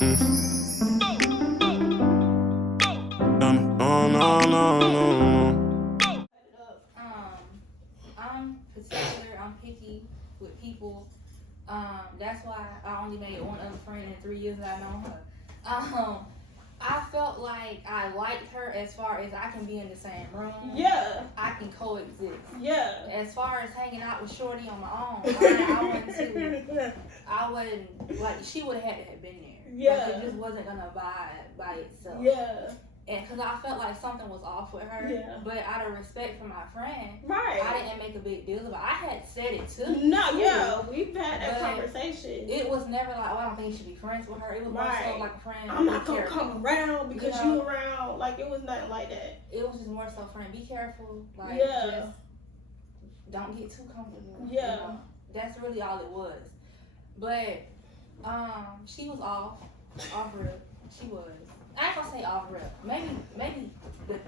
I'm particular. I'm picky with people. That's why I only made one other friend in 3 years that I know her. I felt like I liked her as far as I can be in the same room. Yeah. I can coexist. Yeah. As far as hanging out with Shorty on my own, I wouldn't, like, she would have had to have been there. Yeah. Like, it just wasn't gonna vibe by itself. Yeah. And because I felt like something was off with her. Yeah. But out of respect for my friend, Right. I didn't make a big deal about it. I had said it too. No, yeah, we've had that conversation. It was never like, oh, I don't think you should be friends with her. It was more so like a friend. I'm not gonna come around because you around. Like, it was nothing like that. It was just more so, friend, be careful. Like, just don't get too comfortable. Yeah. You know? That's really all it was. But she was off rip. She was. I ain't gonna say off rip. Maybe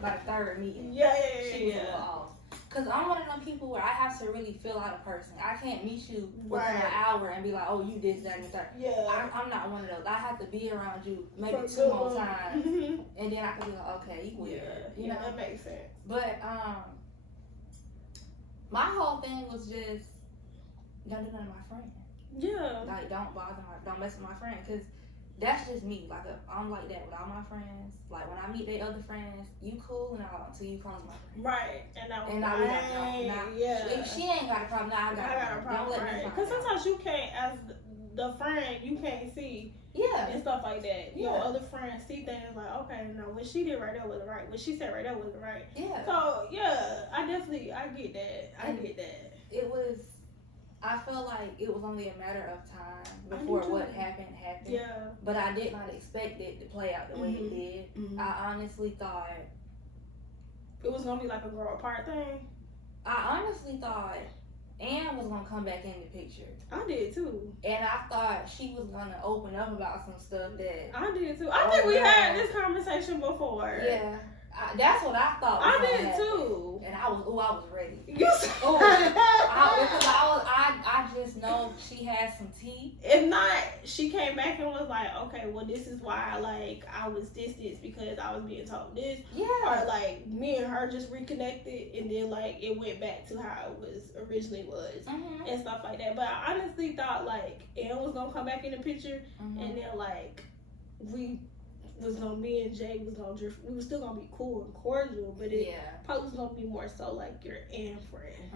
by the third meeting. Yeah. She was a little off. Cause I'm one of them people where I have to really feel out a person. I can't meet you within an hour and be like, oh, you this, that, and the third. Yeah. I'm not one of those. I have to be around you maybe two more times, and then I can be like, okay, you weird. You know? That makes sense. But my whole thing was just don't do none of my friends. Yeah. Like, don't mess with my friend, cause that's just me. Like, I'm like that with all my friends. Like, when I meet their other friends, you cool and all until you call my friend. Right. And I if she ain't got a problem, now I got a problem. Don't let me. Because sometimes you can't, as the friend, you can't see. Yeah. And stuff like that. You know, other friends see things like, okay, no, what she did right there wasn't right. What she said right there wasn't right. Yeah. So, yeah, I get that. I get that. I felt like it was only a matter of time before what happened. Yeah. But I did not expect it to play out the way it did. Mm-hmm. I honestly thought it was gonna be like a grow apart thing. I honestly thought Ann was gonna come back in the picture. I did too. And I thought she was gonna open up about some stuff that I did too. I think we had this conversation before. Yeah. That's what I thought. I did too. And I was ready. You I just know she had some tea. If not, she came back and was like, okay, well, this is why, like, I was distanced because I was being told this. Yeah. Or, like, me and her just reconnected and then, like, it went back to how it was originally was and stuff like that. But I honestly thought, like, Ann was going to come back in the picture and then, like, me and Jay was gonna drift. We were still gonna be cool and cordial, but it probably was gonna be more so like your Ann friend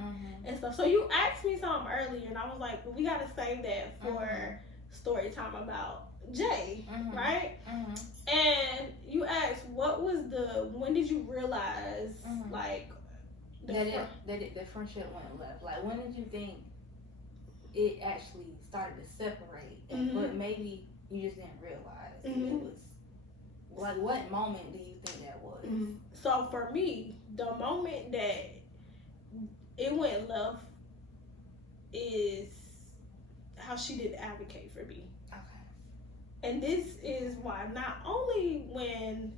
and stuff. So you asked me something earlier, and I was like, well, we gotta save that for story time about Jay, right? And you asked, when did you realize like that the friendship went left? Like, when did you think it actually started to separate? But maybe you just didn't realize it was. Like, what moment do you think that was? So for me, the moment that it went left is how she didn't advocate for me. Okay. And this is why, not only when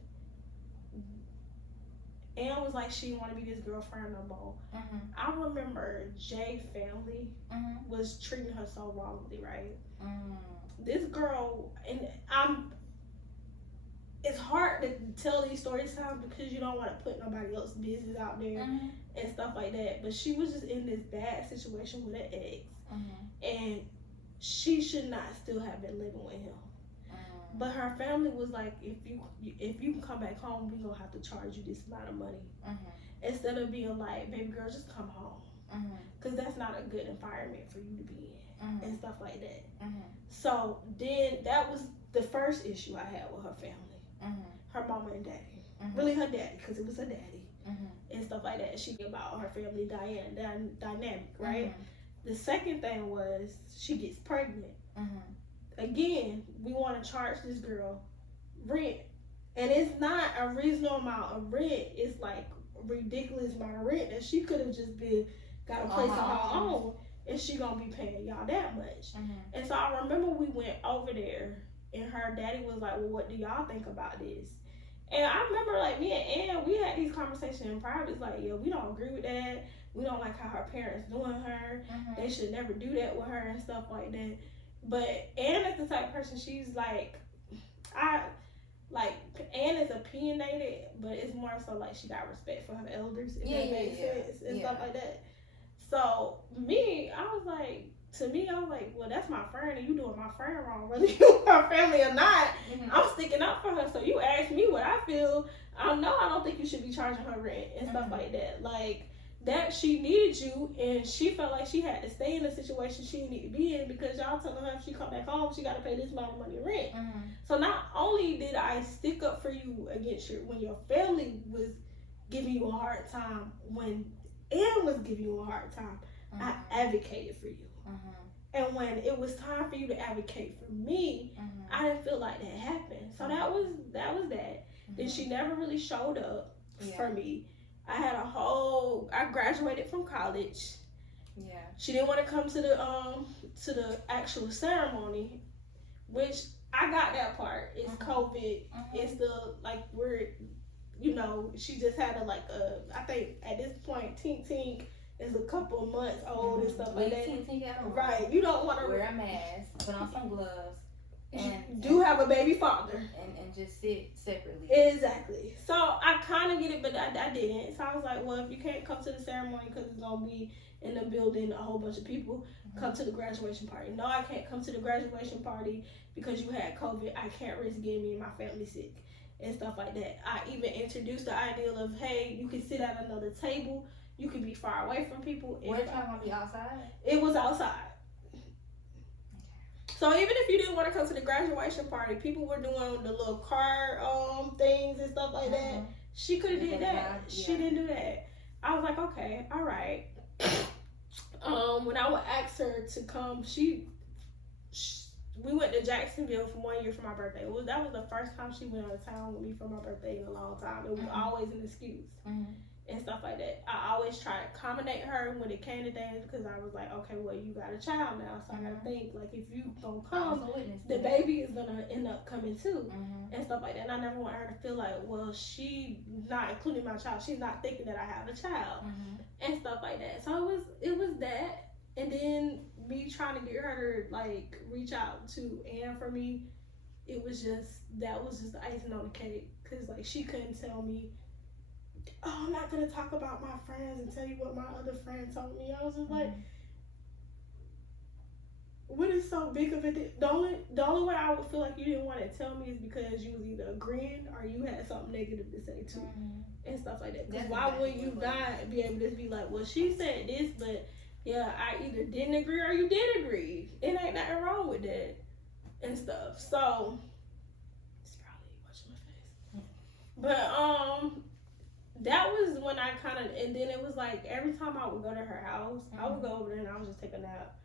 Ann was like she didn't want to be this girlfriend no more, I remember Jay family was treating her so wrongly, right? This girl, and it's hard to tell these stories sometimes because you don't want to put nobody else's business out there and stuff like that. But she was just in this bad situation with her ex, and she should not still have been living with him. But her family was like, if you can come back home, we gonna have to charge you this amount of money, instead of being like, baby girl, just come home, because that's not a good environment for you to be in and stuff like that. So then that was the first issue I had with her family. Her mama and daddy, really her daddy, because it was her daddy and stuff like that. She about her family dynamic, right? The second thing was she gets pregnant. Again, we want to charge this girl rent, and it's not a reasonable amount of rent. It's like a ridiculous amount of rent that she could have just got a place on her own, and she gonna be paying y'all that much. And so I remember we went over there. And her daddy was like, well, what do y'all think about this? And I remember, like, me and Ann, we had these conversations in private. It's like, yeah, we don't agree with that. We don't like how her parents doing her. They should never do that with her and stuff like that. But Ann is the type of person, she's like, Ann is opinionated, but it's more so like she got respect for her elders, if that makes sense, and stuff like that. So me, I was like, well, that's my friend, and you doing my friend wrong, whether you her family or not. I'm sticking up for her. So you ask me what I feel. I don't think you should be charging her rent and stuff like that. Like that, she needed you, and she felt like she had to stay in a situation she didn't need to be in because y'all telling her if she come back home, she got to pay this amount of money rent. So not only did I stick up for you against when your family was giving you a hard time, when Ann was giving you a hard time, I advocated for you. And when it was time for you to advocate for me, I didn't feel like that happened. So that was that. Then she never really showed up for me. I graduated from college. Yeah. She didn't want to come to the actual ceremony, which I got that part. It's COVID. It's the she just had I think at this point Tink is a couple of months old and stuff like that. Right. You don't want to wear a mask, put on some gloves, and have a baby father. And just sit separately. Exactly. So I kind of get it, but I didn't. So I was like, well, if you can't come to the ceremony because it's going to be in the building, a whole bunch of people, come to the graduation party. No, I can't come to the graduation party because you had COVID. I can't risk getting me and my family sick and stuff like that. I even introduced the idea of, hey, you can sit at another table. You can be far away from people. Where you going to be outside? It was outside. So even if you didn't want to come to the graduation party, people were doing the little card things and stuff like that. She could have did that. She didn't do that. I was like, okay, all right. When I would ask her to come, we went to Jacksonville for 1 year for my birthday. That was the first time she went out of town with me for my birthday in a long time. It was always an excuse. And stuff like that. I always try to accommodate her when it came to things because I was like, okay, well, you got a child now, so I gotta think, like, if you don't come, the baby is gonna end up coming too, and stuff like that. And I never want her to feel like, well, she not including my child, she's not thinking that I have a child, and stuff like that. So it was that, and then me trying to get her to like reach out to Ann for me. That was just the icing on the cake, because like she couldn't tell me, oh, I'm not gonna talk about my friends and tell you what my other friend told me. I was just like, what is so big of it? The only way I would feel like you didn't want to tell me is because you was either agreeing or you had something negative to say too, and stuff like that. Because why would you not be able to be like, well, she said this, but yeah, I either didn't agree or you did agree. It ain't nothing wrong with that and stuff. So it's probably watching my face, but that was when I kind of, and then it was like every time I would go to her house, I would go over there and I would just take a nap.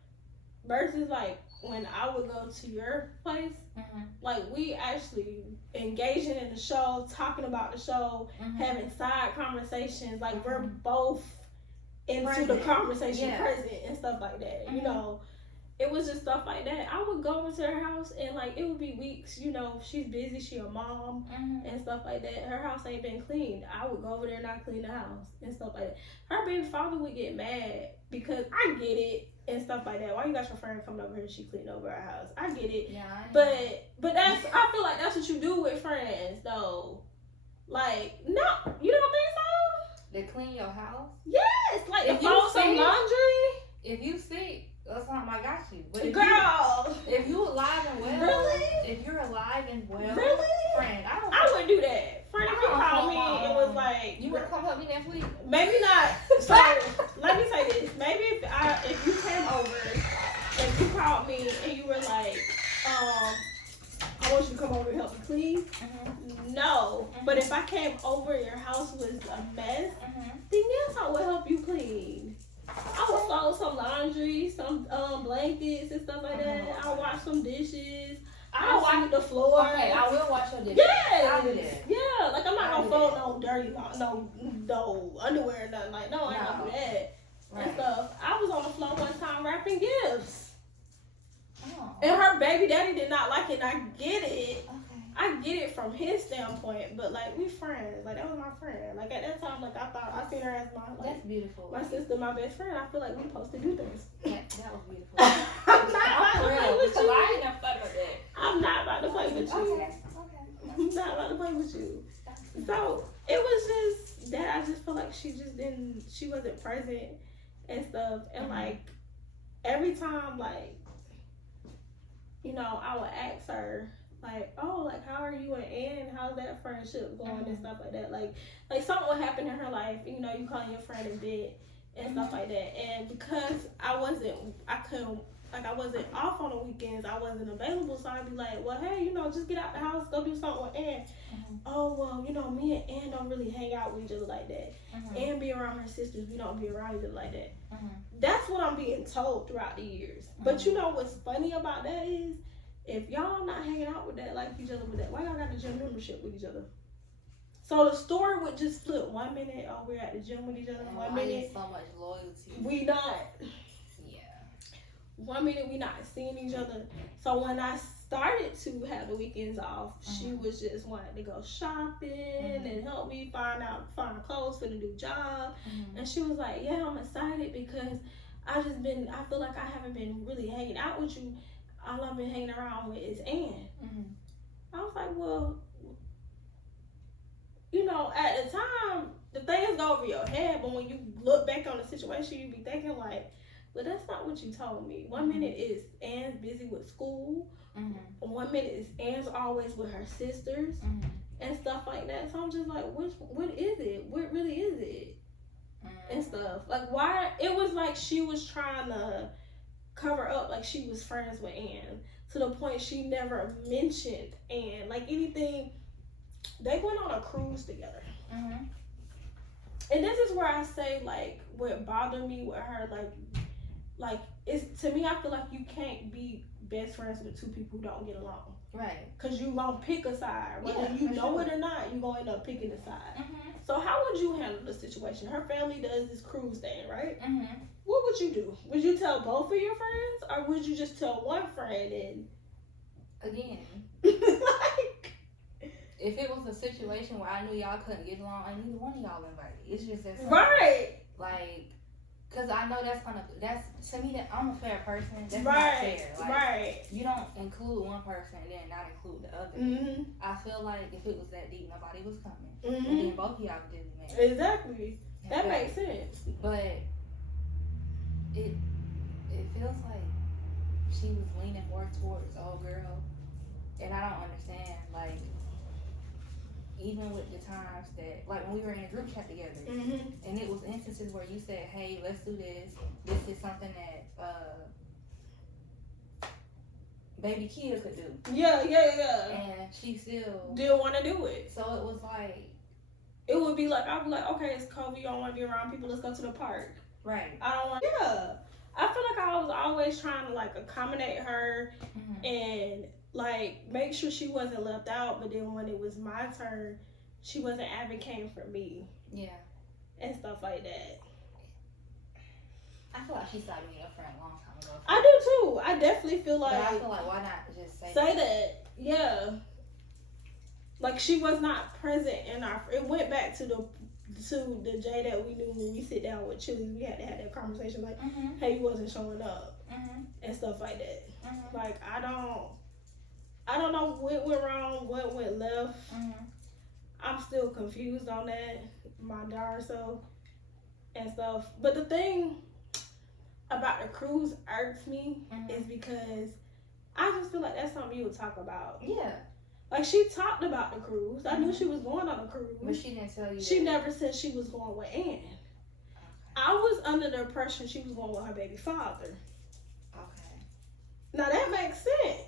Versus like when I would go to your place, like we actually engaging in the show, talking about the show, having side conversations, like we're both into the conversation, present and stuff like that. You know, it was just stuff like that. I would go over to her house and like it would be weeks, you know, she's busy, she a mom and stuff like that. Her house ain't been cleaned. I would go over there and not clean the house and stuff like that. Her baby father would get mad because I get it and stuff like that. Why you got your friend coming over here and she cleaned over our house? I get it. Yeah, but that's, I feel like that's what you do with friends though. Like, no, you don't think so? They clean your house? Yes, like if you fold some laundry. If you sick, that's time I got you. But if you alive and well, really? If you're alive and well, really? Friend, I wouldn't do that. Friend, if you called me, it was like, you would come help me next week. Maybe not. So let me say this. Maybe if you came over and you called me and you were like, I want you to come over and help me clean. No, but if I came over and your house was a mess, then yes, I would help you clean. I would fold some laundry, some blankets and stuff like that. I'll wash some dishes. I'll wipe the floor. Okay, I will wash your dishes. Yeah, I'll do that. Yeah, like I'm not gonna fold no dirty, no underwear or nothing. Like no, I ain't gonna do that and stuff. I was on the floor one time wrapping gifts, and her baby daddy did not like it. And I get it. I get it from his standpoint, but like we friends, like that was my friend. Like at that time, like I seen her as my that's beautiful. My sister, my best friend. I feel like we supposed to do things. That was beautiful. I'm not about to play with you. I ain't never thought about that. I'm not about to play with you. Okay. So it was just that I just feel like she wasn't present and stuff. And like every time, like, you know, I would ask her, like, oh, like, how are you and Ann? How's that friendship going and stuff like that? Like something would happen in her life, you know, you calling your friend a bit and stuff like that. And because I wasn't off on the weekends, I wasn't available, so I'd be like, well, hey, you know, just get out the house, go do something with Ann. Oh, well, you know, me and Ann don't really hang out with each other like that. Ann be around her sisters, we don't be around each other like that. That's what I'm being told throughout the years. But you know what's funny about that is, if y'all not hanging out with that, like each other with that, why y'all got the gym membership with each other? So the story would just flip. 1 minute, oh, we're at the gym with each other. And 1 minute, so much loyalty. we not. Yeah. 1 minute, we not seeing each other. So when I started to have the weekends off, she was just wanting to go shopping and help me find clothes for the new job. And she was like, yeah, I'm excited because I feel like I haven't been really hanging out with you. All I've been hanging around with is Ann. I was like, well, you know, at the time, the things go over your head, but when you look back on the situation, you be thinking like, well, that's not what you told me. 1 minute is Ann's busy with school. 1 minute is Ann's always with her sisters and stuff like that. So I'm just like, what is it? What really is it? And stuff. Like, why? It was like she was trying to cover up like she was friends with Ann, to the point she never mentioned Ann. Like anything, they went on a cruise together. And this is where I say, like, what bothered me with her, like it's, to me, I feel like you can't be best friends with two people who don't get along. Right. Because you gonna pick a side. Whether you know it or not, you gonna end up picking a side. So how would you handle the situation? Her family does this cruise thing, right? What would you do? Would you tell both of your friends, or would you just tell one friend and again? Like, if it was a situation where I knew y'all couldn't get along, and neither one of y'all invited, it's just that simple. Right. Like, cause I know that's to me, that I'm a fair person. That's not fair. Like, right. You don't include one person and then not include the other. I feel like if it was that deep, nobody was coming, and then both of y'all did it. Exactly. That makes sense. But it feels like she was leaning more towards old girl, and I don't understand. Like, even with the times that, like, when we were in a group chat together, and it was instances where you said, hey, let's do this. This is something that baby Kia could do. Yeah. And she still didn't want to do it. So it was like, it would be like, I'd be like, okay, it's cold, you don't want to be around people, let's go to the park. Right. I don't want. Yeah. I feel like I was always trying to like accommodate her and like make sure she wasn't left out. But then when it was my turn, she wasn't advocating for me. Yeah. And stuff like that. I feel like she stopped being a friend a long time ago. I do too. I definitely feel like. But I feel like, why not just say that? Yeah. Like, she was not present in our. It went back to the Jay that we knew when we sit down with Chili's. We had to have that conversation, like, hey, you wasn't showing up and stuff like that. Like, I don't know what went wrong, what went left. I'm still confused on that, my daughter, so and stuff. But the thing about the cruise irks me is because I just feel like that's something you would talk about. Yeah. Like, she talked about the cruise. I knew she was going on a cruise. But she didn't tell you. She never said she was going with Ann. Okay. I was under the impression she was going with her baby father. Okay. Now, that makes sense.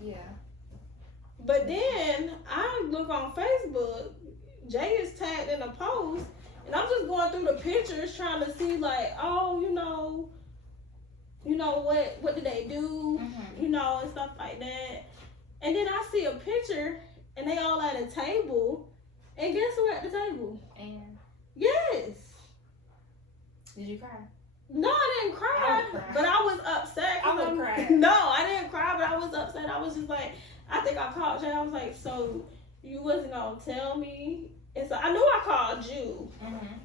Yeah. But then, I look on Facebook, Jay is tagged in a post, and I'm just going through the pictures trying to see, like, oh, you know, what did they do? You know, and stuff like that. And then I see a picture, and they all at a table, and guess who at the table? And yes. Did you cry? No, I didn't cry, but I was upset. I would cry. No, I didn't cry, but I was upset. I was just like, I think I called Jay. I was like, so you wasn't gonna tell me And so I knew I called you.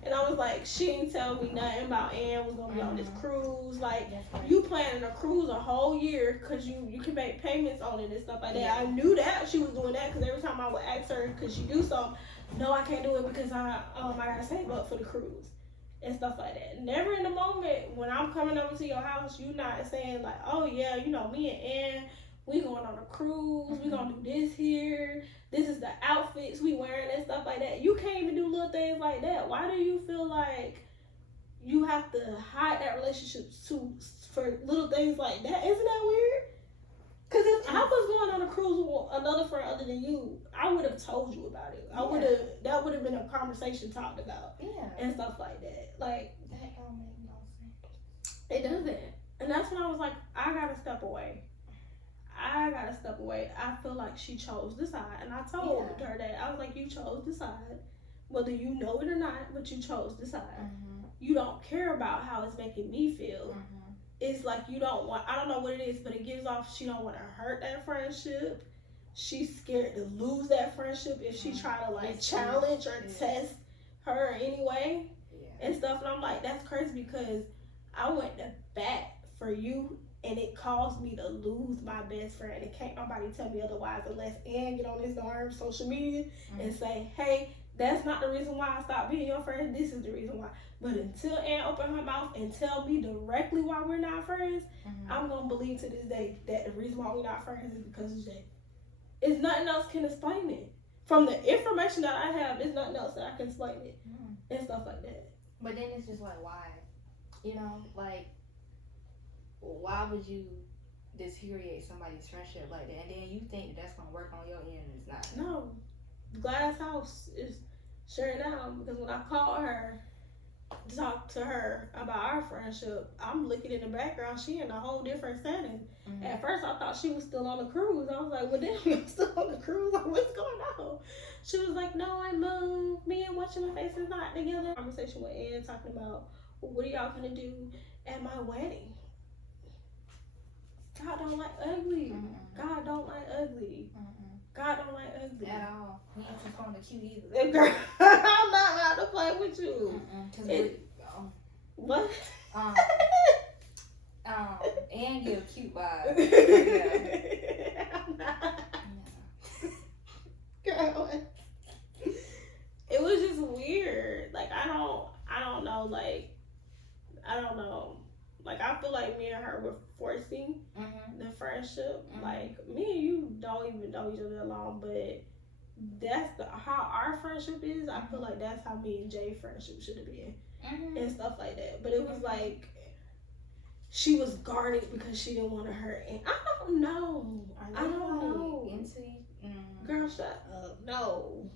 And I was like, she didn't tell me nothing about Ann was gonna be on this cruise. Like, you planning a cruise a whole year because you can make payments on it and stuff like that. Yeah. I knew that she was doing that because every time I would ask her, could she do something? No, I can't do it because I gotta save up for the cruise and stuff like that. Never in the moment when I'm coming over to your house, you not saying like, oh yeah, you know, me and Ann, we going on a cruise, we gonna do this here, this is the outfits we wearing and stuff like that. You can't even do little things like that. Why do you feel like you have to hide that relationship for little things like that? Isn't that weird? Because if I was going on a cruise with another friend other than you, I would have told you about it. That would have been a conversation talked about. Yeah. And stuff like that. Like, that don't make no sense. It doesn't. And that's when I was like, I gotta step away. I feel like she chose this side. And I told her that. I was like, you chose this side. Whether you know it or not, but you chose this side. You don't care about how it's making me feel. It's like you don't want, I don't know what it is, but it gives off she don't want to hurt that friendship. She's scared to lose that friendship if she try to like challenge or test her anyway and stuff. And I'm like, that's crazy because I went to bat for you and it caused me to lose my best friend. And can't nobody tell me otherwise unless Ann get on this darn social media and say, hey, that's not the reason why I stopped being your friend. This is the reason why. But until Ann open her mouth and tell me directly why we're not friends, I'm going to believe to this day that the reason why we're not friends is because of Jay. It's nothing else can explain it. From the information that I have, there's nothing else that I can explain it and stuff like that. But then it's just like, why? You know, like, why would you deteriorate somebody's friendship like that? And then you think that's going to work on your end and it's not. No. Glass house is sharing down because when I called her to talk to her about our friendship, I'm looking in the background, she in a whole different setting. At first I thought she was still on the cruise. I was like, well damn, you're still on the cruise? Like, what's going on? She was like, no, I moved. Me and Watching My Face is not together. Conversation with Ann talking about, well, what are y'all gonna do at my wedding? God don't like ugly. God don't like ugly. God don't like ugly. At all. He ain't just on the cute either. Girl, I'm not allowed to play with you. What? And get a cute vibe. I'm not. Girl, it was just weird. Like, I don't know. Like, I don't know. Like, I feel like me and her were forcing the friendship. Like, me and you don't even know each other that long, but that's how our friendship is. I feel like that's how me and Jay's friendship should have been. And stuff like that. But it was like, she was guarded because she didn't want to hurt. And I don't know. I don't know. Girl, shut up. No.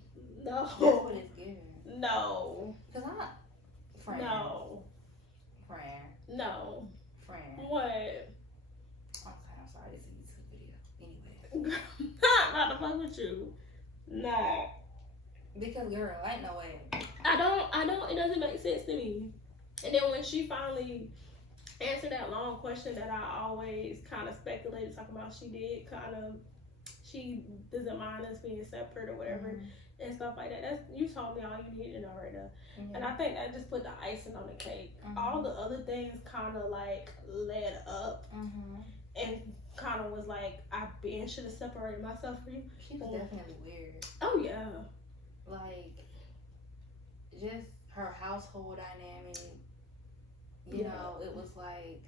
That's what it's giving. No. Because I'm friend. No. Friend. No. Friend. What? Okay, I'm sorry. This is a YouTube video. Anyway. Not to fuck with you. Nah. Because, girl, ain't no way. I don't, it doesn't make sense to me. And then when she finally answered that long question that I always kind of speculated, talking about she doesn't mind us being separate or whatever and stuff like that. You told me all you needed to know right now. And I think that just put the icing on the cake. All the other things kind of like led up and kind of was like, I should have separated myself from you. She was definitely weird. Oh yeah. Like, just her household dynamic, you know, it was like.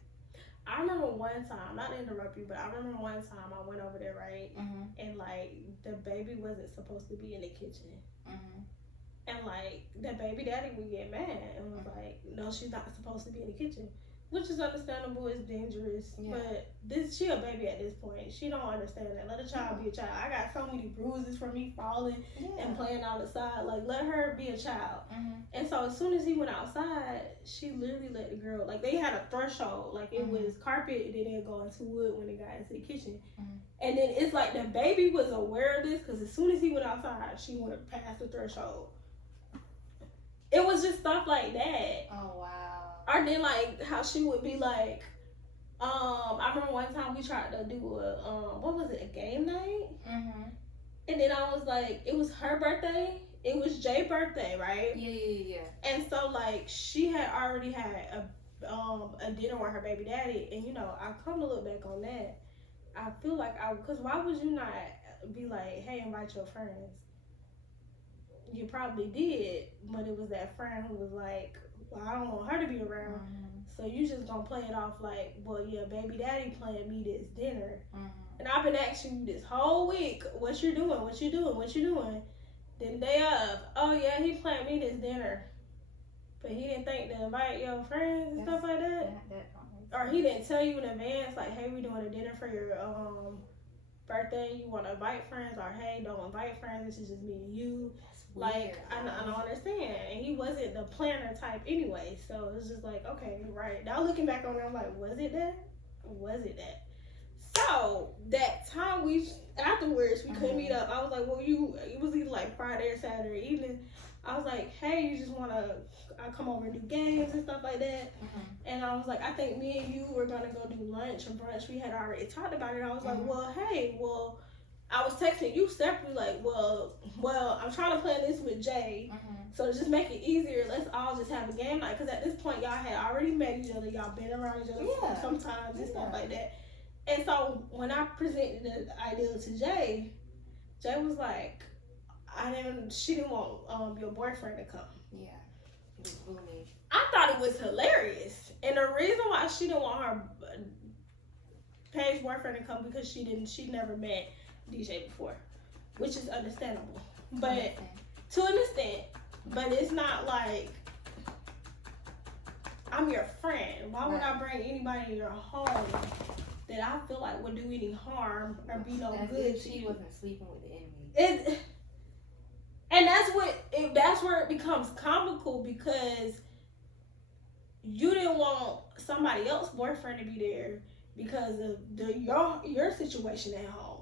I remember one time, not to interrupt you, but I remember one time I went over there, right? And like, the baby wasn't supposed to be in the kitchen. And like, the baby daddy would get mad and was like, no, she's not supposed to be in the kitchen. Which is understandable, it's dangerous. But she a baby at this point. She don't understand that. Let a child be a child. I got so many bruises from me falling and playing outside. Like, let her be a child. And so as soon as he went outside, she literally let the girl, like, they had a threshold. Like, it was carpet and then they'd go into wood when they got into the kitchen. And then it's like the baby was aware of this because as soon as he went outside, she went past the threshold. It was just stuff like that. Oh, wow. Or then, like, how she would be like, I remember one time we tried to do a game night? And then I was like, it was her birthday, it was Jay's birthday, right? Yeah. And so like she had already had a dinner with her baby daddy, and you know I come to look back on that, I feel like because why would you not be like, hey, invite your friends? You probably did, but it was that friend who was like, well, I don't want her to be around. So you just gonna play it off like, well, yeah, baby daddy planned me this dinner. And I've been asking you this whole week, what you doing? What you doing? What you doing? Then day of, oh yeah, he planned me this dinner. But he didn't think to invite your friends and stuff like that? Or he didn't tell you in advance, like, hey, we doing a dinner for your birthday. You want to invite friends? Or, hey, don't invite friends. This is just me and you. Like, I don't understand. And he wasn't the planner type anyway. So it's just like, okay, right. Now looking back on it, I'm like, was it that? Was it that? So that time afterwards, we couldn't meet up. I was like, well, it was either like Friday or Saturday evening. I was like, hey, you just want to come over and do games and stuff like that? And I was like, I think me and you were going to go do lunch or brunch. We had already talked about it. I was like, well, hey, I was texting you separately, like, well, I'm trying to plan this with Jay. So to just make it easier, let's all just have a game night. Because at this point, y'all had already met each other. Y'all been around each other sometimes and stuff like that. And so when I presented the idea to Jay was like, she didn't want your boyfriend to come. Yeah. It was bullying. I thought it was hilarious. And the reason why she didn't want her Paige's boyfriend to come because she never met DJ before, which is understandable. But to an extent, but it's not like I'm your friend. Why would I bring anybody in your home that I feel like would do any harm or be no good to you? She wasn't sleeping with the enemy. And that's where it becomes comical because you didn't want somebody else's boyfriend to be there because of your situation at home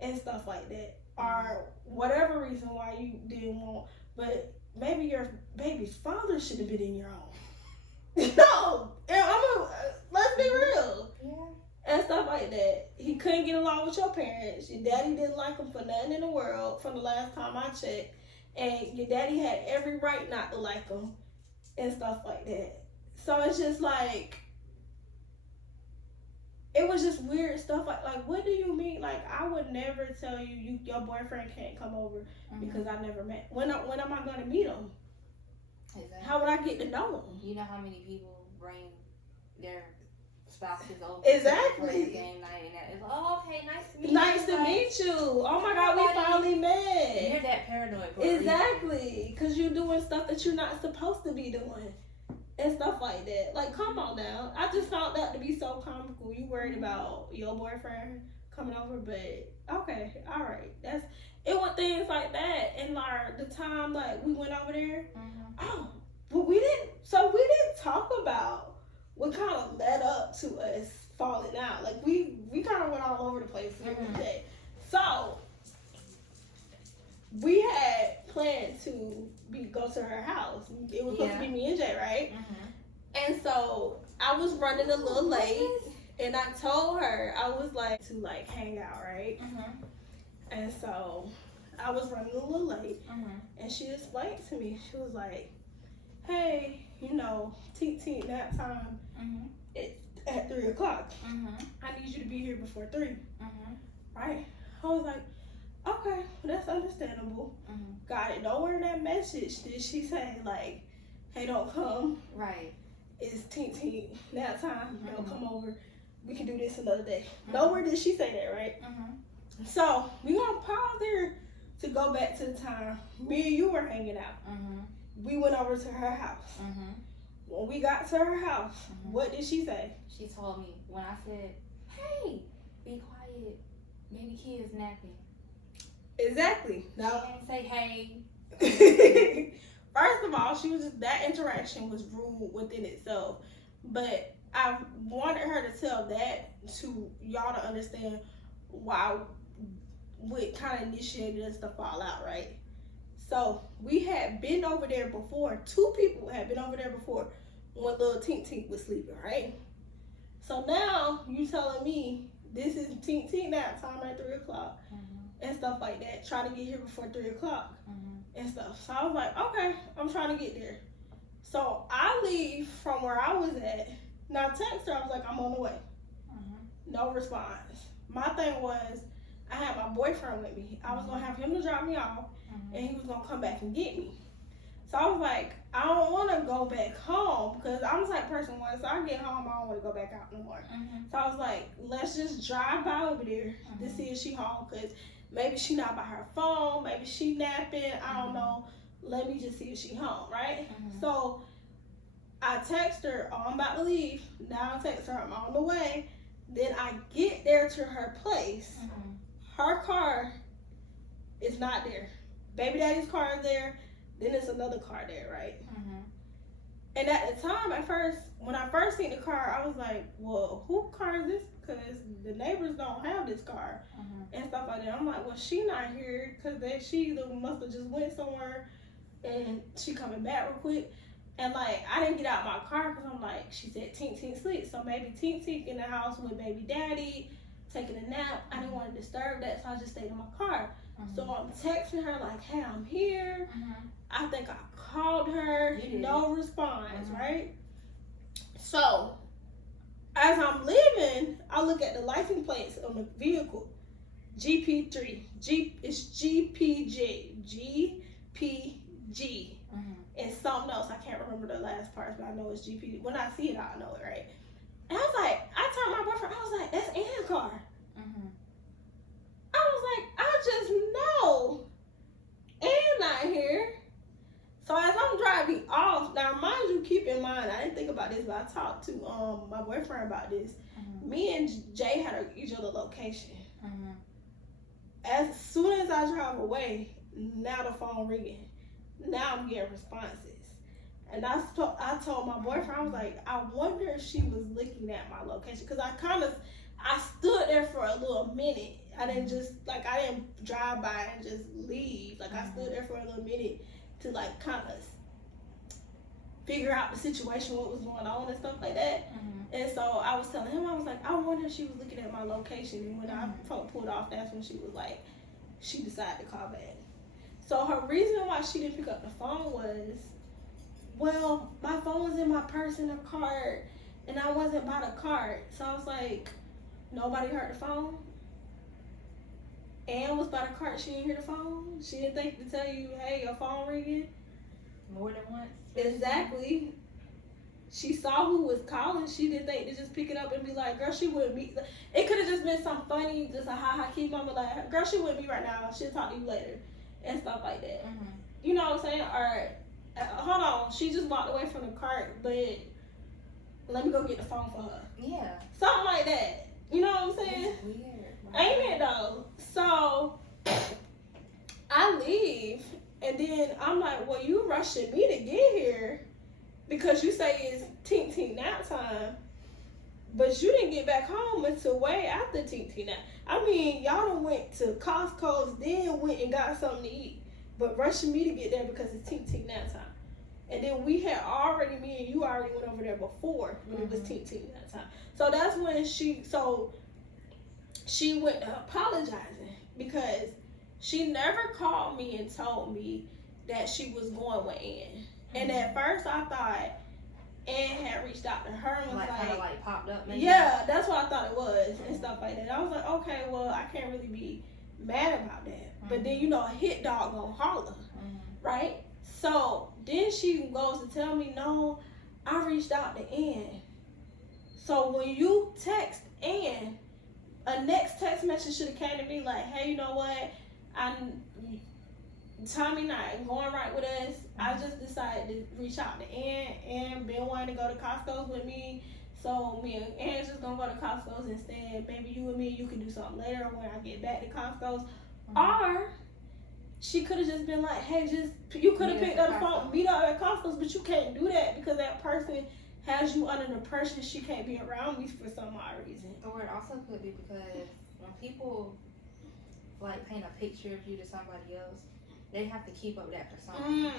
and stuff like that, or whatever reason why you didn't want. But maybe your baby's father should have been in your home. No, let's be real. Yeah. And stuff like that. He couldn't get along with your parents. Your daddy didn't like him for nothing in the world from the last time I checked. And your daddy had every right not to like him and stuff like that. So it's just like, it was just weird stuff. Like what do you mean? Like, I would never tell you your boyfriend can't come over because I never met. When am I going to meet him? Exactly. How would I get to know him? You know how many people bring their spouses over exactly for game night and that. It's okay, nice to meet you. Nice to meet you. Oh my God, we finally met. You're that paranoid. Exactly, because you're doing stuff that you're not supposed to be doing and stuff like that. Like, come on now. I just found that to be so comical. You worried about your boyfriend coming over, but okay, all right. It was things like that. And like the time like we went over there, but we didn't talk about what kind of led up to us falling out. Like we kind of went all over the place every day. So we had planned to go to her house. It was supposed to be me and Jay, right? And so I was running a little late, and I told her I was like to like hang out, right? And so I was running a little late, and she explained to me. She was like, "Hey, you know, teet nap time at 3 o'clock. I need you to be here before 3, right?" I was like, okay, that's understandable. Got it. Nowhere in that message did she say like, hey, don't come. Right. It's teet nap time. Don't come over. We can do this another day. Nowhere did she say that, right? So we gonna pause there to go back to the time me and you were hanging out. We went over to her house. When we got to her house, what did she say? She told me when I said, hey, be quiet, baby kid's napping. Exactly. No. She didn't say hey. First of all, that interaction was rude within itself. But I wanted her to tell that to y'all to understand what kind of initiated us to fall out, right? So we had been over there before. 2 people had been over there before when little Tink was sleeping, right? So now you telling me this is Tink nap time at 3 o'clock and stuff like that. Try to get here before 3 o'clock. and stuff. So I was like, okay, I'm trying to get there. So I leave from where I was at. Now text her, I was like, I'm on the way. No response. My thing was, I had my boyfriend with me. I was gonna have him to drop me off, and he was gonna come back and get me. So I was like, I don't want to go back home because I'm the type of person once I get home, I don't want to go back out no more. So I was like, let's just drive by over there to see if she home, because maybe she not by her phone, maybe she napping, I don't know. Let me just see if she home, right? So I text her, oh, I'm about to leave. Now I text her, I'm on the way. Then I get there to her place. Her car is not there. Baby daddy's car is there. Then there's another car there, right? And at the time, at first, when I first seen the car, I was like, well, whose car is this? Because the neighbors don't have this car and stuff like that. I'm like, well, she not here because she either must have just went somewhere and she coming back real quick. And like, I didn't get out my car because I'm like, she said Tink Tink sleep. So maybe Tink Tink in the house with baby daddy, taking a nap. I didn't want to disturb that, so I just stayed in my car. So I'm texting her like, hey, I'm here. I think I called her, no response, right? So as I'm leaving, I look at the license plates on the vehicle. GP3. It's GPG. GPG. And something else. I can't remember the last parts, but I know it's GP. When I see it, I'll know it, right? And I was like, I told my boyfriend, I was like, that's Ann's car. I was like, I just know Ann not here. So as I'm driving off, now mind you, keep in mind, I didn't think about this, but I talked to my boyfriend about this. Me and Jay had each other location. As soon as I drive away, now the phone ringing. Now I'm getting responses. And I told my boyfriend, I was like, I wonder if she was looking at my location. Because I stood there for a little minute. I didn't drive by and just leave. Like, I stood there for a little minute to, like, kind of figure out the situation, what was going on and stuff like that. And so I was telling him, I was like, I wonder if she was looking at my location. And when I pulled off, that's when she was like, she decided to call back. So her reason why she didn't pick up the phone was, well, my phone was in my purse and a card, and I wasn't by the card. So I was like, nobody heard the phone? Ann was by the cart, she didn't hear the phone? She didn't think to tell you, hey, your phone ringing? More than once? Exactly. She saw who was calling. She didn't think to just pick it up and be like, girl, she wouldn't be. It could have just been something funny, just a ha-ha keep mama, like, girl, she wouldn't be right now. She'll talk to you later. And stuff like that. You know what I'm saying? Or, hold on, she just walked away from the cart, but let me go get the phone for her. Yeah. Something like that. You know what I'm saying? That's weird. Ain't it though? So I leave, and then I'm like, well, you rushing me to get here because you say it's Tink Tink nap time, but you didn't get back home until way after Tink Tink nap. I mean, y'all done went to Costco's, then went and got something to eat, but rushing me to get there because it's Tink Tink nap time. And then me and you already went over there before when it was Tink Tink nap time. So that's when she went apologizing because she never called me and told me that she was going with Ann. And at first I thought Ann had reached out to her and was kind of like popped up maybe. Yeah, that's what I thought it was and stuff like that. I was like, okay, well, I can't really be mad about that. But then, you know, a hit dog gonna holler, right? So then she goes to tell me, no, I reached out to Ann. So when you text Ann, a next text message should have came to me like, hey, you know what? Tommy not going right with us. I just decided to reach out to Ann. Ann been wanting to go to Costco's with me. So me and Ann's just gonna go to Costco's instead. Maybe you and me, you can do something later when I get back to Costco's. Or she could have just been like, hey, you could have picked up the phone, meet up at Costco's, but you can't do that because that person has you under the pressure she can't be around me for some odd reason. Or it also could be because when people like paint a picture of you to somebody else, they have to keep up that persona.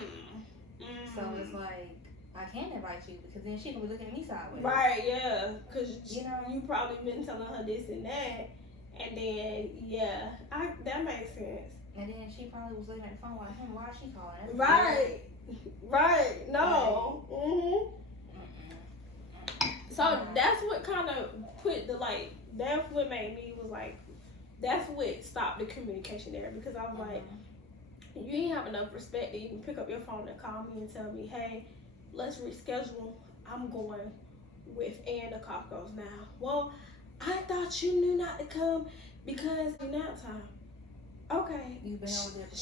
So it's like, I can't invite you because then she gonna be looking at me sideways. Right, yeah, because you probably been telling her this and that, and then that makes sense. And then she probably was looking at the phone like, why is she calling? That's Right. No. So that's what kind of put the like. That's what made me was like. That's what stopped the communication there because I was like, you ain't have enough respect to even pick up your phone and call me and tell me, hey, let's reschedule. I'm going with Ann to Costco's now. Well, I thought you knew not to come because it's nap time. Okay. You've been over there before.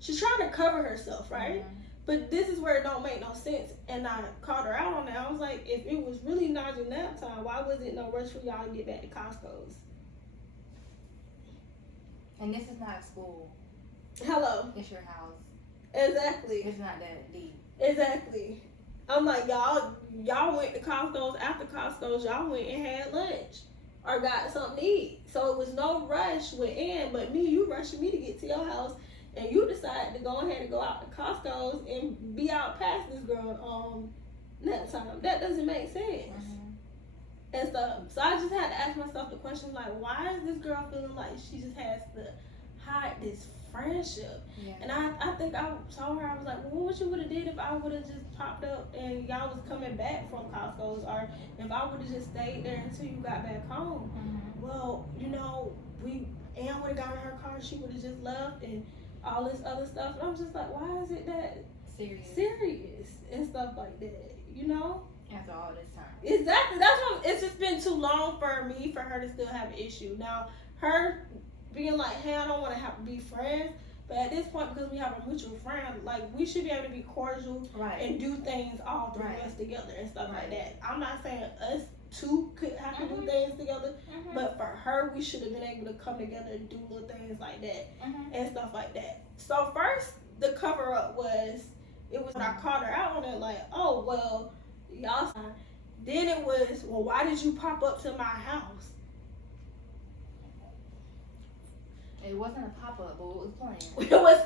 She's trying to cover herself, right? But this is where it don't make no sense. And I called her out on that. I was like, if it was really Naja nap time, why was it no rush for y'all to get back to Costco's? And this is not a school. Hello. It's your house. Exactly. It's not that deep. Exactly. I'm like, y'all went to Costco's. After Costco's, y'all went and had lunch or got something to eat. So it was no rush with Ann, but me, you rushing me to get to your house, and you decided to go ahead and go out to Costco's and be out past this girl nap time. That doesn't make sense. And stuff. So I just had to ask myself the question like, why is this girl feeling like she just has to hide this friendship? Yeah. And I think I told her, I was like, well, what you would have did if I would have just popped up and y'all was coming back from Costco's, or if I would have just stayed there until you got back home. Well, you know, Ann would have gotten in her car, she would have just left and all this other stuff. And I'm just like, why is it that serious and stuff like that, you know? After all this time. Exactly. That's what it's just been too long for her to still have an issue. Now, her being like, hey, I don't want to have to be friends, but at this point, because we have a mutual friend, like, we should be able to be cordial and do things all three of us together and stuff like that. I'm not saying us two could have to do things together, but for her, we should have been able to come together and do little things like that and stuff like that. So first, the cover up was when I called her out on it, like, oh, well, y'all. Then it was, well, why did you pop up to my house? It wasn't a pop-up, but it was planned. It was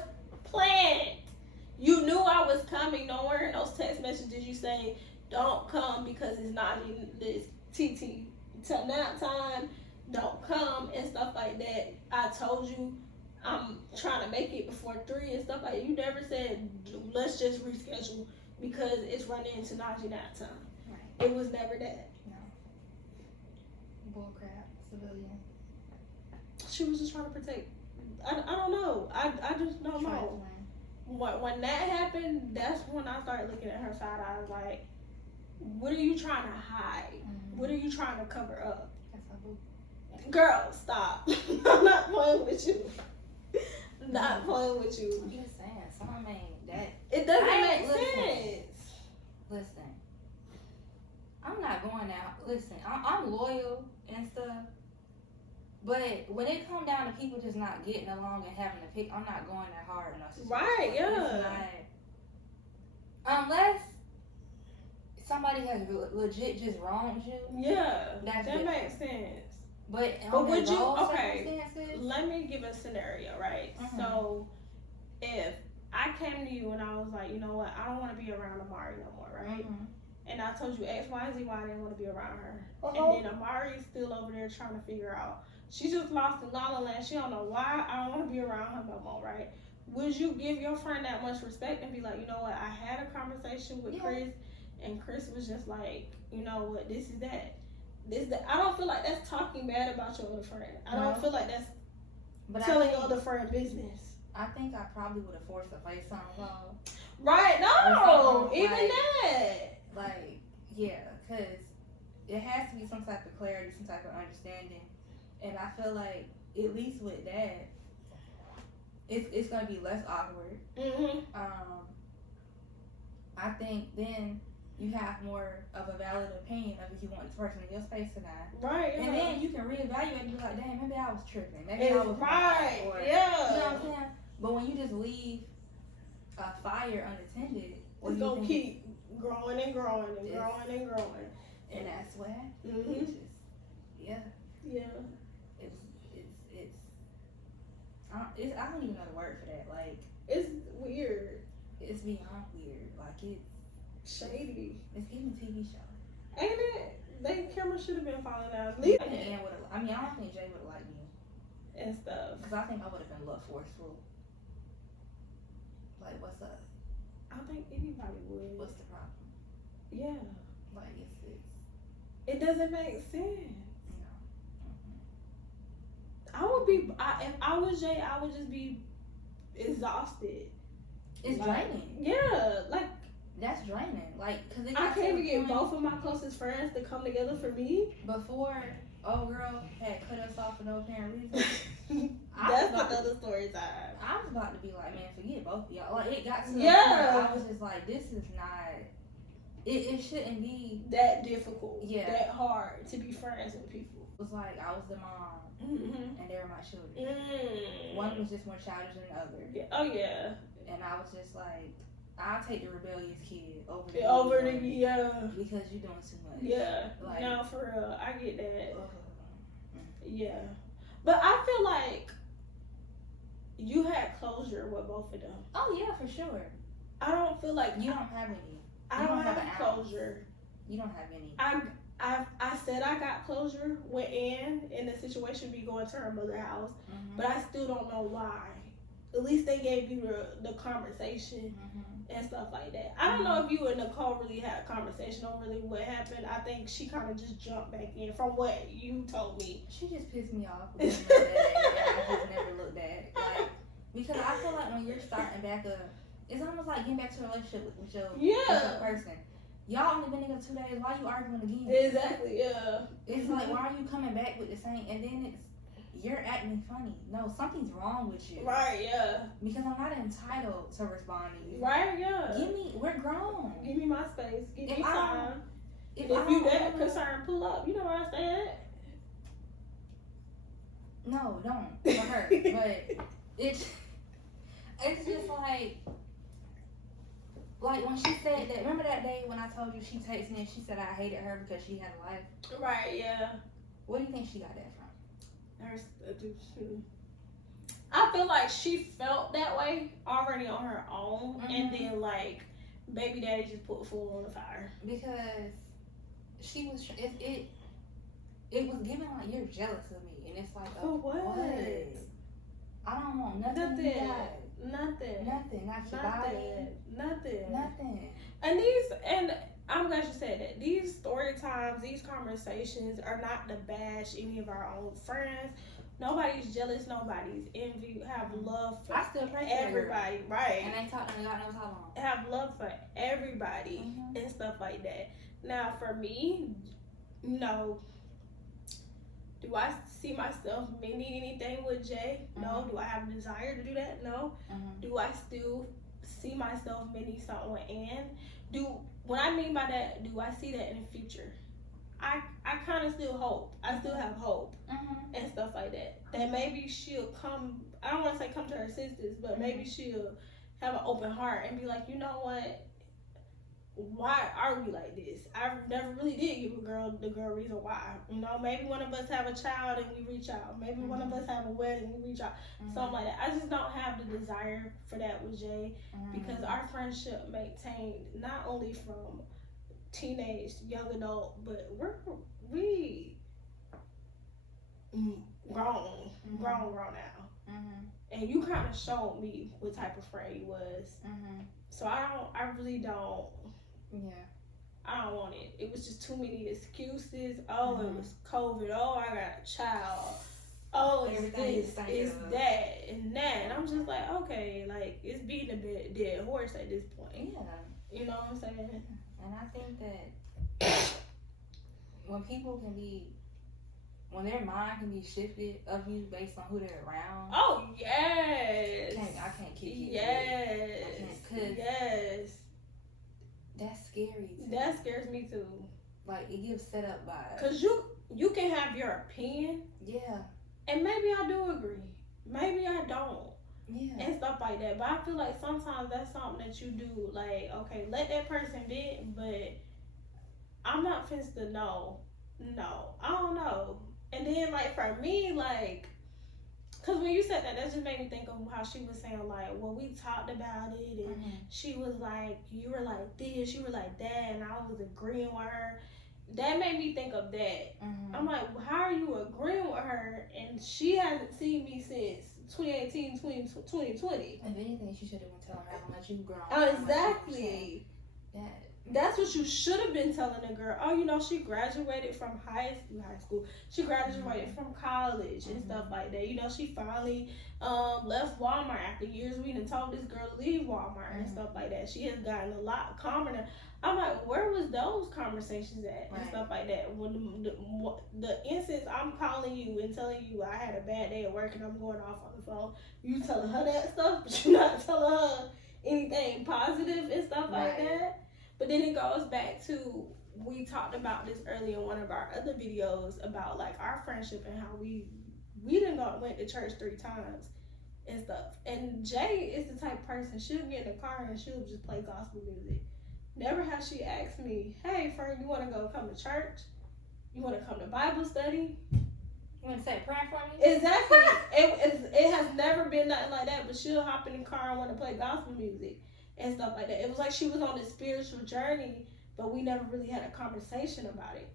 planned. You knew I was coming. Nowhere in those text messages you say, don't come because it's not even this TT till nap time. Don't come and stuff like that. I told you I'm trying to make it before 3 and stuff like that. You never said, let's just reschedule because it's running into Naja nap time. It was never that. No. Bullcrap. Civilian. She was just trying to protect. I don't know. I just don't know. When that happened, that's when I started looking at her side. I was like, what are you trying to hide? What are you trying to cover up? Girl, stop. I'm not playing with you. Not playing with you. I'm just saying, something ain't that. It doesn't make sense. Listen. I'm not going out. Listen, I'm loyal and stuff, but when it come down to people just not getting along and having to pick, I'm not going that hard enough. Right? Yeah. Unless somebody has legit just wronged you. Yeah. That makes sense. But would you? Okay. Let me give a scenario, right? So, if I came to you and I was like, you know what, I don't want to be around Amari no more, right? And I told you X, Y, Z, why I didn't want to be around her. And then Amari's still over there trying to figure out. She just lost in La La Land. She don't know why I don't want to be around her no more, right? Would you give your friend that much respect and be like, you know what, I had a conversation with Chris, and Chris was just like, you know what, this is that. I don't feel like that's talking bad about your other friend. I don't feel like that's telling your other friend business. I think I probably would have forced a face on her. Right, no, even that. Like, yeah, because it has to be some type of clarity, some type of understanding. And I feel like, at least with that, it's going to be less awkward. I think then you have more of a valid opinion of if you want this person in your space or not. Right, yeah. And then you can reevaluate and be like, damn, maybe I was tripping. Maybe I was right, or, yeah. You know what I'm saying? But when you just leave a fire unattended, it's going to keep growing and growing and growing and growing. And that's what happened. It's just, Yeah. I don't even know the word for that. Like, it's weird. It's beyond weird. Like, it's shady. It's even a TV show. Ain't it? The camera should have been falling out. I don't think Jay would have liked me. and stuff. Because I think I would have been a little forceful. Like, what's up? I think anybody would. What's the problem? Yeah. Like, It doesn't make sense. no. I would be. If I was Jay, I would just be exhausted. It's draining. Yeah, like That's draining. Like, because I can't even get both of my closest friends to come together for me. Before, old girl had cut us off for no apparent reason. That's another story time. I was about to be like, man, forget both of y'all. Like, it got to the Yeah. point where I was just like, this is not. It shouldn't be. That difficult. Yeah. That hard to be friends with people. It was like I was the mom, Mm-hmm. and they were my children. One was just more childish than the other, Yeah. Oh yeah. and I was just like, I'll take the rebellious kid over the yeah. because you're doing too much. Yeah. Like, No, for real. I get that. ugh. Yeah. But I feel like you had closure with both of them. Oh yeah, for sure. I don't feel like You don't have any. I you don't don't have have an ounce. closure. You don't have any. I said I got closure with Ann and the situation be going to her mother's house, Mm-hmm. but I still don't know why. At least they gave you the conversation Mm-hmm. and stuff like that. I don't know if you and Nicole really had a conversation on really what happened. I think she kind of just jumped back in from what you told me. She just pissed me off with being mad at, and I just never looked back. Like, because I feel like when you're starting back up, it's almost like getting back to a relationship with your person. Y'all only been together 2 days. Why you arguing again? Exactly, yeah. It's like, why are you coming back with the same? And then you're acting funny. No, something's wrong with you. Right, yeah. Because I'm not entitled to respond to you. Right, yeah. We're grown. Give me my space. Give me If I time. If If I you don't that wanna- concerned, pull up. You know where I stay at. No, don't. For her. But it's just like when she said that, remember that day when I told you she texted me and she said I hated her because she had a life? Right, yeah. Where do you think she got that from? I feel like she felt that way already on her own, and Mhm. then like baby daddy just put full on the fire. Because she was it was giving like you're jealous of me, and it's like For what? I don't want nothing. You got. Nothing. Nothing. Not your body. Nothing. Nothing. And I'm glad you said that. These story times, these conversations are not to bash any of our own friends. Nobody's jealous. Nobody's envy. Have love for I still pray for her. everybody, right? And they talk to God knows how long. Have love for everybody Mhm. and stuff like that. Now, for me, no. Do I see myself mending anything with Jay? No. Mhm. Do I have a desire to do that? No. Mhm. Do I still see myself mending something with Ann? What I mean by that, do I see that in the future? I kind of still hope. I still have hope Mhm. and stuff like that. That maybe she'll come. I don't want to say come to her senses, but maybe she'll have an open heart and be like, you know what? Why are we like this? I never really did give the girl reason why. You know, maybe one of us have a child and we reach out. Maybe one of us have a wedding and we reach out. Mhm. Something like that. I just don't have the desire for that with Jay, Mhm. because our friendship maintained not only from teenage, young adult, but we grown now. Mhm. And you kind of showed me what type of friend you was. Mhm. So I really don't. Yeah. I don't want it. It was just too many excuses. Oh, Mhm. it was COVID. Oh, I got a child. Oh, it's Everything you this, think it's of. that, and that. And I'm just like, okay, like, it's beating a dead horse at this point. Yeah. You know what I'm saying? And I think that when people when their mind can be shifted of you based on who they're around, Oh, yes. I can't kick you. Yes. I can't, 'cause Yes. that's scary. To me. That scares me too. Like it gives set up by. Because you can have your opinion, Yeah. and maybe I do agree. Maybe I don't. Yeah. And stuff like that. But I feel like sometimes that's something that you do. Like, okay, let that person vent, but I'm not finna to know. No, I don't know. And then, like, for me, like, because when you said that just made me think of how she was saying, like, well, we talked about it, and Mhm. she was like, you were like this, you were like that, and I was agreeing with her. that made me think of that. Mm-hmm. I'm like, well, how are you agreeing with her and she hasn't seen me since 2018, 2020? If anything, she should have been telling her how much you've grown. Oh, exactly. That. That's what you should have been telling the girl. Oh, you know, she graduated from high school. She graduated from college and stuff like that. You know, she finally left Walmart after years. We done told this girl to leave Walmart and stuff like that. She has gotten a lot calmer now. I'm like, where was those conversations at and stuff like that? When the instance I'm calling you and telling you I had a bad day at work and I'm going off on the phone, you telling her that stuff, but you're not telling her anything positive and stuff like that. But then it goes back to, we talked about this earlier in one of our other videos about like our friendship and how we went to church 3 times and stuff. And Jay is the type of person, she'll get in the car and she'll just play gospel music. Never has she asked me, hey friend, you want to come to church? You want to come to Bible study? You want to say a prayer for me? Exactly. It has never been nothing like that, but she'll hop in the car and want to play gospel music and stuff like that. It was like she was on this spiritual journey, but we never really had a conversation about it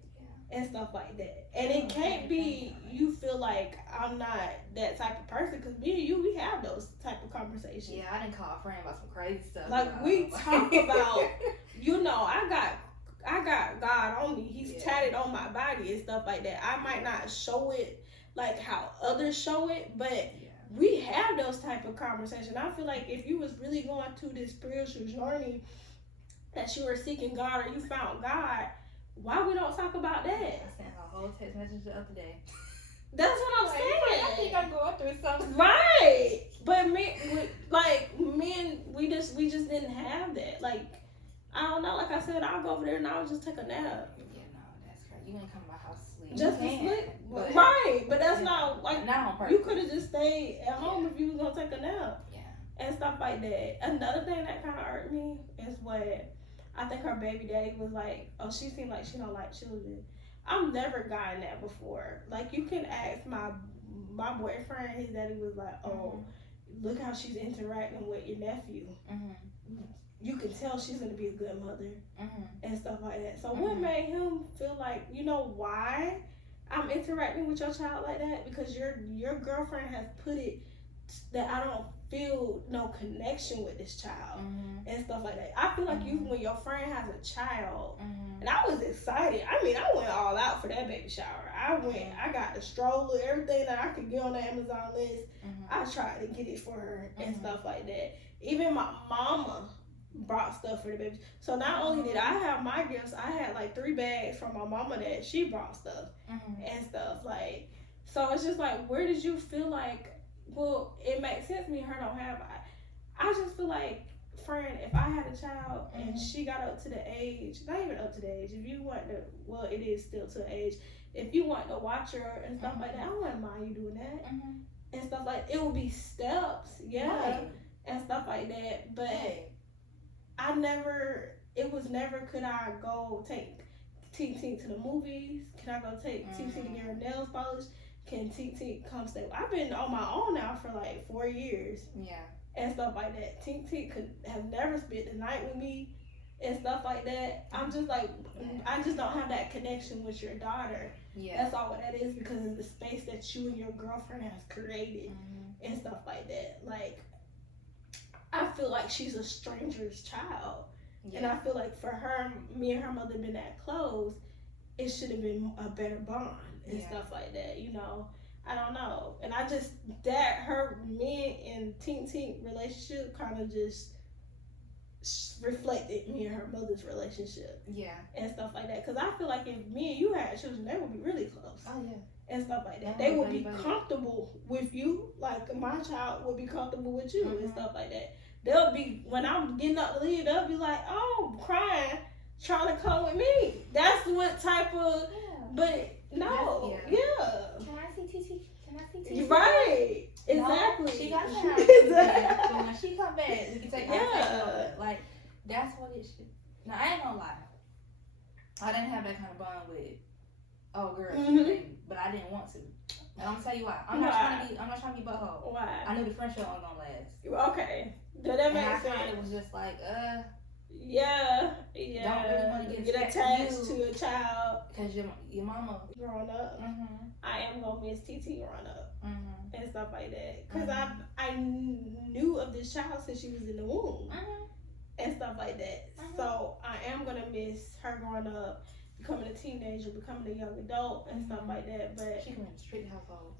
and stuff like that. And it can't be you feel like I'm not that type of person, because me and you, we have those type of conversations. Yeah, I didn't call a friend about some crazy stuff. Like we talk about, you know, I got God on me. He's tatted on my body and stuff like that. I might not show it like how others show it, but we have those type of conversations. I feel like if you was really going through this spiritual journey, that you were seeking God or you found God, why we don't talk about that? I sent a whole text message the other day. That's what I'm saying. I think I'm going through something. Right. But men, we just didn't have that. Like, I don't know. Like I said, I'll go over there and I'll just take a nap. Yeah, no, that's crazy. You ain't come to my house to sleep. Just to sleep. Right. But that's not like, not on purpose. You could have just stayed at home if you was gonna take a nap. Yeah. And stuff like that. Another thing that kind of irked me is what I think her baby daddy was like, oh, she seemed like she don't like children. I've never gotten that before. Like, you can ask my boyfriend, his daddy was like, oh, look how she's interacting with your nephew. You can tell she's going to be a good mother and stuff like that. So what made him feel like, you know why I'm interacting with your child like that? Because your girlfriend has put it that I don't feel no connection with this child and stuff like that. I feel like you, when your friend has a child, and I was excited. I mean, I went all out for that baby shower. I got the stroller, everything that I could get on the Amazon list. I tried to get it for her and stuff like that. Even my mama brought stuff for the baby. So not only did I have my gifts, I had like 3 bags from my mama that she brought stuff and stuff. Like, so it's just like, where did you feel like, well, it makes sense me and her don't have. I just feel like, friend, if I had a child and she got up to the age, not even up to the age, if you want to, well, it is still to the age, if you want to watch her and stuff like that, I wouldn't mind you doing that and stuff like, it would be steps, and stuff like that, but it was never, could I go take Tink to the movies? Can I go take Tink to get her nails polished? Can Tink come stay? I've been on my own now for like 4 years. And stuff like that. Tink could have never spent the night with me and stuff like that. I'm just like, I just don't have that connection with your daughter. That's all what that is, because of the space that you and your girlfriend has created and stuff like that. Like, I feel like she's a stranger's child. And I feel like for her, me and her mother been that close, it should have been a better bond and stuff like that, you know. I don't know. And I just, me and Tink relationship kind of just reflected me and her mother's relationship. And stuff like that. Because I feel like if me and you had children, they would be really close. And stuff like that. They would be comfortable with you. Like, my child would be comfortable with you and stuff like that. They'll be, when I'm getting up to leave, they'll be like, oh, crying, trying to come with me. That's what type of, but no, Can I see TT? Can I see TT? Right, exactly. No, she got to have so when she come back, we can take her. Like, that's what it should. Now, I ain't gonna lie. I didn't have that kind of bond with girl, but I didn't want to. And I'm gonna tell you why. I'm not trying to be butthole. Why? I knew the friendship wasn't gonna last. Okay. That makes sense. It was just like, Yeah. Don't really want to get attached to a child. Because your mama. Growing up. I am going to miss TT growing up. And stuff like that. Because I knew of this child since she was in the womb. And stuff like that. So I am going to miss her growing up, becoming a teenager, becoming a young adult, and stuff like that. But keeping a strict household.